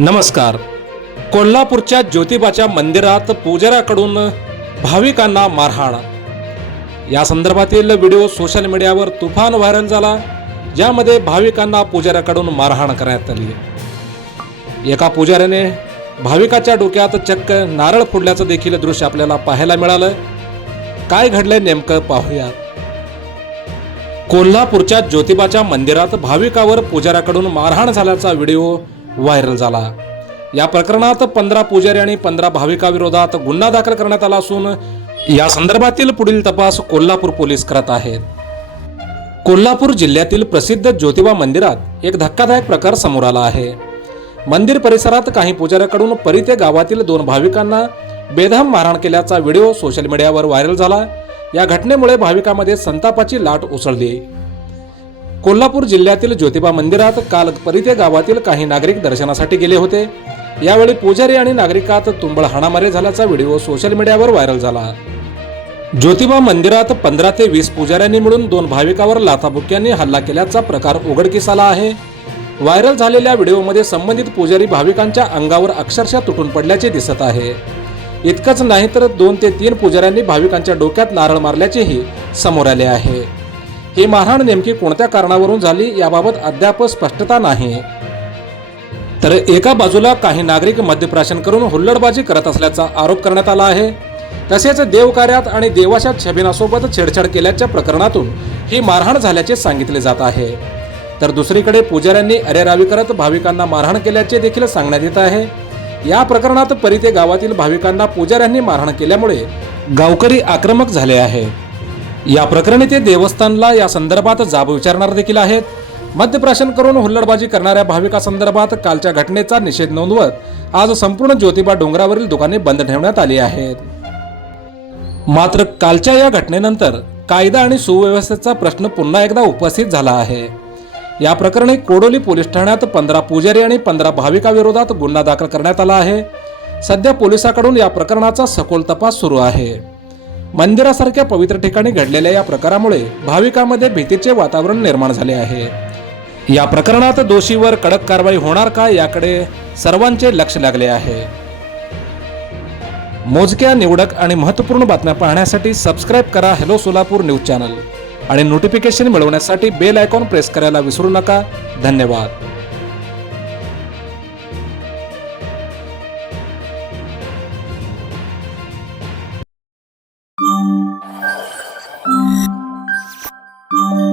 नमस्कार. कोल्हापूरच्या ज्योतिबाच्या मंदिरात पुजाऱ्याकडून भाविकांना मारहाण. या संदर्भातील व्हिडिओ सोशल मीडियावर तुफान व्हायरल झाला, ज्यामध्ये भाविकांना पुजाऱ्याकडून मारहाण करण्यात आली. एका पुजाऱ्याने भाविकाच्या डोक्यात चक्क नारळ फोडल्याचं देखील दृश्य आपल्याला पाहायला मिळालं. काय घडलंय नेमकं पाहूयात. कोल्हापूरच्या ज्योतिबाच्या मंदिरात भाविकावर पुजाऱ्याकडून मारहाण झाल्याचा व्हिडिओ व्हायरल झाला. या प्रकरणात 15 पुजारी आणि 15 भाविकाविरोधात गुन्हा दाखल करण्यात आला असून या संदर्भातील पुढील तपास कोल्हापूर पोलीस करत आहेत. कोल्हापूर जिल्ह्यातील प्रसिद्ध ज्योतिबा मंदिरात एक धक्कादायक प्रकार समोर आला आहे. मंदिर परिसरात काही पुजाऱ्याकडून परिते गावातील 2 भाविकांना बेदम मारहाण केल्याचा व्हिडिओ सोशल मीडियावर व्हायरल झाला. या घटनेमुळे भाविकांमध्ये संतापाची लाट उसळली. कोल्हापूर जिल्ह्यातील ज्योतिबा मंदिरात काल परिते गावातील काही नागरिक दर्शनासाठी गेले होते. यावेळी पुजारी आणि नागरिकात तुंबळ हाणामारी झाल्याचा व्हिडिओ सोशल मीडियावर व्हायरल झाला. ज्योतिबा मंदिरात 15 ते 20 पुजाऱ्यांनी मिळून 2 भाविकावर लाथाबुक्क्यांनी हल्ला केल्याचा प्रकार उघडकीस आला आहे. व्हायरल झालेल्या व्हिडिओमध्ये संबंधित पुजारी भाविकांच्या अंगावर अक्षरशः तुटून पडल्याचे दिसत आहे. इतकंच नाही तर 2 ते 3 पुजाऱ्यांनी भाविकांच्या डोक्यात नारळ मारल्याचेही समोर आले आहे. ही मारहाण नेमकी कोणत्या कारणावरून झाली याबाबत अद्याप स्पष्टता नाही. तर एका बाजूला काही नागरिक मद्यप्राशन करून हुल्लडबाजी करत असल्याचा आरोप करण्यात आला आहे. तसेच देवकार्यात आणि देवाच्या छबिनासोबत छेडछाड केल्याच्या प्रकरणातून ही मारहाण झाल्याचे सांगितले जात आहे. तर दुसरीकडे पुजाऱ्यांनी अरेरावी करत भाविकांना मारहाण केल्याचे देखील सांगण्यात येत आहे. या प्रकरणात परिते गावातील भाविकांना पुजाऱ्यांनी मारहाण केल्यामुळे गावकरी आक्रमक झाले आहे. या प्रकरणी ते देवस्थानला या संदर्भात जाब विचारणार देखील आहेत. मद्यप्राशन करून हुल्लडबाजी करणाऱ्या भाविकांसंदर्भात कालच्या घटनेचा निषेध नोंदवत आज संपूर्ण ज्योतिबा डोंगरावरील दुकाने बंद ठेवण्यात आली आहेत. मात्र कालच्या या घटनेनंतर कायदा आणि सुव्यवस्थेचा प्रश्न पुन्हा एकदा उपस्थित झाला आहे. या प्रकरणी कोडोली पोलीस ठाण्यात 15 पुजारी आणि 15 भाविकाविरोधात गुन्हा दाखल करण्यात आला आहे. सध्या पोलिसांकडून या प्रकरणाचा सखोल तपास सुरू आहे. मंदिरासारख्या पवित्र ठिकाणी घडलेल्या या प्रकारामुळे भाविकांमध्ये भीतीचे वातावरण निर्माण झाले आहे. या प्रकरणात दोषीवर कडक कारवाई होणार का याकडे सर्वांचे लक्ष लागले आहे. मोजक्या, निवडक आणि महत्त्वपूर्ण बातम्या पाहण्यासाठी सबस्क्राईब करा हेलो सोलापूर न्यूज चॅनल आणि नोटिफिकेशन मिळवण्यासाठी बेल आयकॉन प्रेस करायला विसरू नका. धन्यवाद. Thank you.